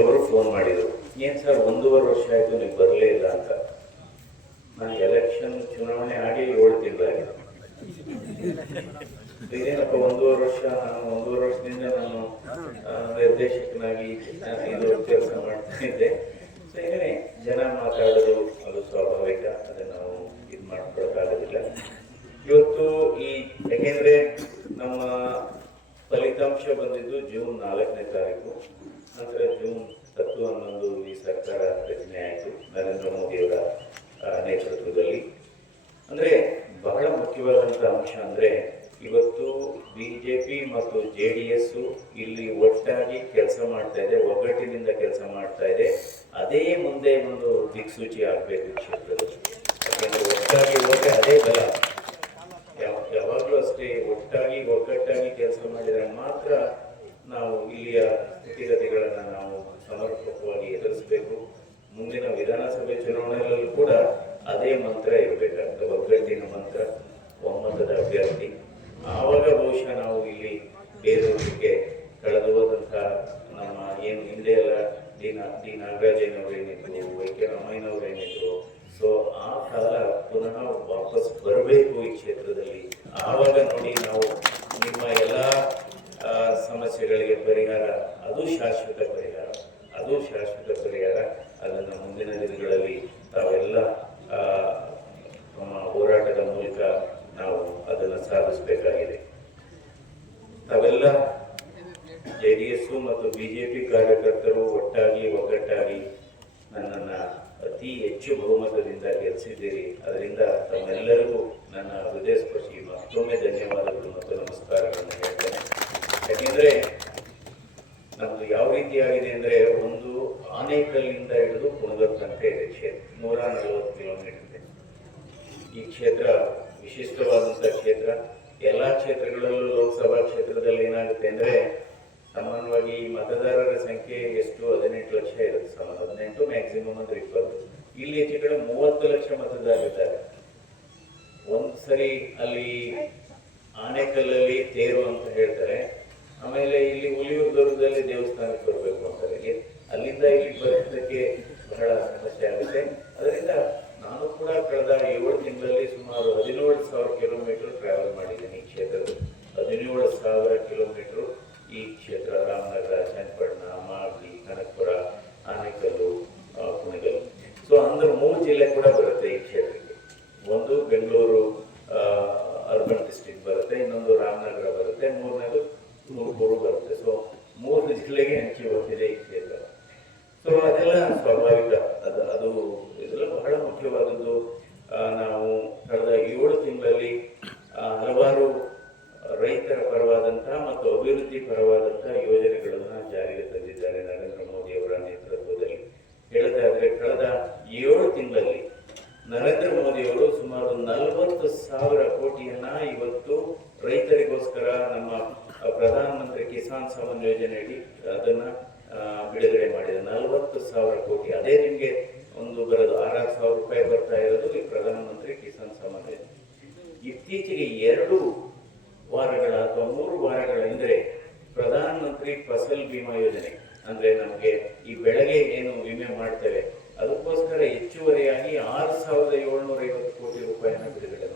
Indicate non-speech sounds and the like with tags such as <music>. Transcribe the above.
ಅವರು ಫೋನ್ ಮಾಡಿದರು. ಏನು ಸರ್ ಒಂದೂವರೆ ವರ್ಷ ಆಯಿತು ನೀವು ಬರಲೇ ಇಲ್ಲ ಅಂತ. ನಾನು ಎಲೆಕ್ಷನ್ ಚುನಾವಣೆ ಆಗಿ ಏಳು ತಿಂಗಳಾಗಿದೆ <laughs> ಇದೇನಪ್ಪ ಒಂದೂವರೆ ವರ್ಷ ನಾನು ಒಂದೂವರೆ ವರ್ಷದಿಂದ ನಾನು ನಿರ್ದೇಶಕನಾಗಿ ಇದು ಕೆಲಸ ಮಾಡ್ತಾ ಇದ್ದೆ. ಸೊ ಜನ ಮಾತಾಡೋದು ಅದು ಸ್ವಾಭಾವಿಕ ಅದನ್ನು ನಾವು ಇದು ಮಾಡ್ಕೊಳಕ್ಕಾಗೋದಿಲ್ಲ ಇವತ್ತು ಈ ಯಾಕೆಂದ್ರೆ ನಮ್ಮ ಫಲಿತಾಂಶ ಬಂದಿದ್ದು ಜೂನ್ ನಾಲ್ಕನೇ ತಾರೀಕು. ನಂತರ ಜೂನ್ ಹತ್ತು ಹನ್ನೊಂದು ಈ ಸರ್ಕಾರ ರಚನೆ ಆಯಿತು. ನರೇಂದ್ರ ಮೋದಿಯವರ ನೇತೃತ್ವದಲ್ಲಿ. ಅಂದರೆ ಬಹಳ ಮುಖ್ಯವಾದಂಥ ಅಂಶ ಅಂದರೆ ಇವತ್ತು ಬಿ ಜೆ ಪಿ ಮತ್ತು ಜೆ ಡಿ ಎಸ್ ಇಲ್ಲಿ ಒಟ್ಟಾಗಿ ಕೆಲಸ ಮಾಡ್ತಾ ಇದೆ, ಒಗ್ಗಟ್ಟಿನಿಂದ ಕೆಲಸ ಮಾಡ್ತಾ ಇದೆ. ಅದೇ ಮುಂದೆ ಒಂದು ದಿಕ್ಸೂಚಿ ಆಗಬೇಕು ಕ್ಷೇತ್ರದಲ್ಲಿ. ಯಾಕೆಂದರೆ ಒಟ್ಟಾಗಿ ಹೋದರೆ ಅದೇ ಬಲ. ಮಾತ್ರ ನಾವು ಇಲ್ಲಿಯ ಸ್ಥಿತಿಗತಿಗಳನ್ನು ನಾವು ಸಮರ್ಪಕವಾಗಿ ಎದುರಿಸಬೇಕು. ಮುಂದಿನ ವಿಧಾನಸಭೆ ಚುನಾವಣೆಗಳಲ್ಲೂ ಕೂಡ ಅದೇ ಮಂತ್ರ ಇರಬೇಕಾಗ್ತದೆ. ಒಗ್ಗಟ್ಟಿನ ಮಂತ್ರ, ಒಮ್ಮತದ ಅಭ್ಯರ್ಥಿ. ಆವಾಗ ಬಹುಶಃ ನಾವು ಇಲ್ಲಿ ಬೇರೆಯವರಿಗೆ ಕಳೆದು ಹೋದಂತಹ ನಮ್ಮ ಏನು ಹಿಂದೆ ಎಲ್ಲ ಡಿ ನಾ, ಡಿ ಏನಿದ್ರು ವೈ ಕೆ ರಾಮಯ್ಯನವರೇನಿದ್ರು ಸೊ ಆ ಕಾಲ ಪುನಃ ವಾಪಸ್ ಬರಬೇಕು ಈ ಕ್ಷೇತ್ರದಲ್ಲಿ. ಆವಾಗ ನೋಡಿ ನಾವು ನಿಮ್ಮ ಸಮಸ್ಯೆಗಳಿಗೆ ಪರಿಹಾರ, ಅದು ಶಾಶ್ವತ ಪರಿಹಾರ. ಅದು ಶಾಶ್ವತ ಪರಿಹಾರ. ಅದನ್ನು ಮುಂದಿನ ದಿನಗಳಲ್ಲಿ ತಾವೆಲ್ಲ ಹೋರಾಟದ ಮೂಲಕ ನಾವು ಅದನ್ನು ಸಾಧಿಸಬೇಕಾಗಿದೆ. ತಾವೆಲ್ಲ ಜೆ ಡಿ ಎಸ್ ಮತ್ತು ಬಿಜೆಪಿ ಕಾರ್ಯಕರ್ತರು ಒಟ್ಟಾಗಿ, ಒಗ್ಗಟ್ಟಾಗಿ ನನ್ನನ್ನು ಅತಿ ಹೆಚ್ಚು ಬಹುಮತದಿಂದ ಗೆಲ್ಲಿಸಿದ್ದೀರಿ. ಅದರಿಂದ ತಮ್ಮೆಲ್ಲರಿಗೂ ನನ್ನ ಹೃದಯ ಸ್ಪರ್ಶಿ ಮತ್ತೊಮ್ಮೆ ಧನ್ಯವಾದಗಳು ಮತ್ತು ನಮಸ್ಕಾರಗಳನ್ನು ಯಾಕೆಂದ್ರೆ ನಮ್ದು ಯಾವ ರೀತಿಯಾಗಿದೆ ಅಂದ್ರೆ ಒಂದು ಆನೇಕಲ್ಲಿಂದ ಹಿಡಿದು ಕುಣಗಲ್ ತನಕ ಇದೆ ಕ್ಷೇತ್ರ. ನೂರ ನಲವತ್ತು ಕಿಲೋಮೀಟರ್ ಇದೆ. ಈ ಕ್ಷೇತ್ರ ವಿಶಿಷ್ಟವಾದಂಥ ಕ್ಷೇತ್ರ. ಎಲ್ಲಾ ಕ್ಷೇತ್ರಗಳಲ್ಲೂ ಲೋಕಸಭಾ ಕ್ಷೇತ್ರದಲ್ಲಿ ಏನಾಗುತ್ತೆ ಅಂದ್ರೆ ಸಾಮಾನ್ಯವಾಗಿ ಮತದಾರರ ಸಂಖ್ಯೆ ಎಷ್ಟು? ಹದಿನೆಂಟು ಲಕ್ಷ ಇರುತ್ತೆ. ಸಾವಿರದ ಹದಿನೆಂಟು ಮ್ಯಾಕ್ಸಿಮಮ್ ಅಂದ್ರೆ ಇಪ್ಪತ್ತು. ಇಲ್ಲಿ ಹೆಚ್ಚು ಕಡೆ ಮೂವತ್ತು ಲಕ್ಷ ಮತದಾರರಿದ್ದಾರೆ. ಒಂದ್ಸರಿ ಅಲ್ಲಿ ಅದರಿಂದ ನಾನು ಕೂಡ ಕಳೆದ ಏಳು ತಿಂಗಳಲ್ಲಿ ಸುಮಾರು ಹದಿನೇಳು ಸಾವಿರ ಕಿಲೋಮೀಟರ್ ಟ್ರಾವೆಲ್ ಮಾಡಿದ್ದೀನಿ ಈ ಕ್ಷೇತ್ರದ ಹದಿನೇಳು ಸಾವಿರ ಕಿಲೋಮೀಟರ್ ಈ ಕ್ಷೇತ್ರ, ರಾಮನಗರ, ಚನ್ನಪಟ್ಟಣ, ಮಾಗಡಿ, ಕನಕಪುರ, ಆನೇಕಲ್ಲು ಕುಣಿಗಲ್ ಸೊ ಅಂದ್ರೆ ಮೂರು ಜಿಲ್ಲೆ ಕೂಡ ಬರುತ್ತೆ ಈ ಕ್ಷೇತ್ರಕ್ಕೆ ಒಂದು ಬೆಂಗಳೂರು ಅರ್ಬನ್ ಡಿಸ್ಟ್ರಿಕ್ಟ್ ಬರುತ್ತೆ ಇನ್ನೊಂದು ರಾಮನಗರ ಬರುತ್ತೆ ಮೂರನೇದು ತುಮಕೂರು ಬರುತ್ತೆ ಸೊ ಮೂರು ಜಿಲ್ಲೆಗೆ ಹಂಚಿ ಹೋಗ್ತಿದೆ ಈ ಕ್ಷೇತ್ರ ಸೊ ಅದೆಲ್ಲ ಸ್ವಾಭಾವಿಕ ಅದು ಅದು ಇದೆಲ್ಲ ಬಹಳ ಮುಖ್ಯವಾದದ್ದು ಆ, ನಾವು ಕಳೆದ ಏಳು ತಿಂಗಳಲ್ಲಿ ಆ, ಹಲವಾರು ರೈತರ ಪರವಾದಂತಹ ಮತ್ತು ಅಭಿವೃದ್ಧಿ ಪರವಾದಂತಹ ಯೋಜನೆಗಳನ್ನು ಜಾರಿಗೆ ತಂದಿದ್ದಾರೆ ನರೇಂದ್ರ ಮೋದಿ ಅವರ ನೇತೃತ್ವದಲ್ಲಿ. ಹೇಳೋದಾದ್ರೆ ಕಳೆದ ಏಳು ತಿಂಗಳಲ್ಲಿ ನರೇಂದ್ರ ಮೋದಿ ಅವರು ಸುಮಾರು ನಲವತ್ತು ಸಾವಿರ ಕೋಟಿಯನ್ನ ಇವತ್ತು ರೈತರಿಗೋಸ್ಕರ ನಮ್ಮ ಪ್ರಧಾನಮಂತ್ರಿ ಪ್ರಧಾನ ಮಂತ್ರಿ ಕಿಸಾನ್ ಸಮ್ಮಾನ್ ಯೋಜನೆಯಡಿ ಅದನ್ನ ಬಿಡುಗಡೆ ಮಾಡಿದೆ. ನಲವತ್ತು ಸಾವಿರ ಕೋಟಿ. ಅದೇ ನಿಮಗೆ ಒಂದು ಬರೋದು ಆರಾರು ಸಾವಿರ ರೂಪಾಯಿ ಬರ್ತಾ ಇರೋದು ಈ ಪ್ರಧಾನಮಂತ್ರಿ ಕಿಸಾನ್ ಸಮ್ಮಾನ್ ಯೋಜನೆ. ಇತ್ತೀಚೆಗೆ ಎರಡು ವಾರಗಳ ಅಥವಾ ಮೂರು ವಾರಗಳೆಂದರೆ ಪ್ರಧಾನಮಂತ್ರಿ ಫಸಲ್ ಬಿಮಾ ಯೋಜನೆ, ಅಂದರೆ ನಮಗೆ ಈ ಬೆಳೆಗೆ ಏನು ವಿಮೆ ಮಾಡ್ತೇವೆ, ಅದಕ್ಕೋಸ್ಕರ ಹೆಚ್ಚುವರಿಯಾಗಿ ಆರು ಸಾವಿರದ ಏಳ್ನೂರ ಐವತ್ತು ಕೋಟಿ ರೂಪಾಯಿಯನ್ನು ಬಿಡುಗಡೆ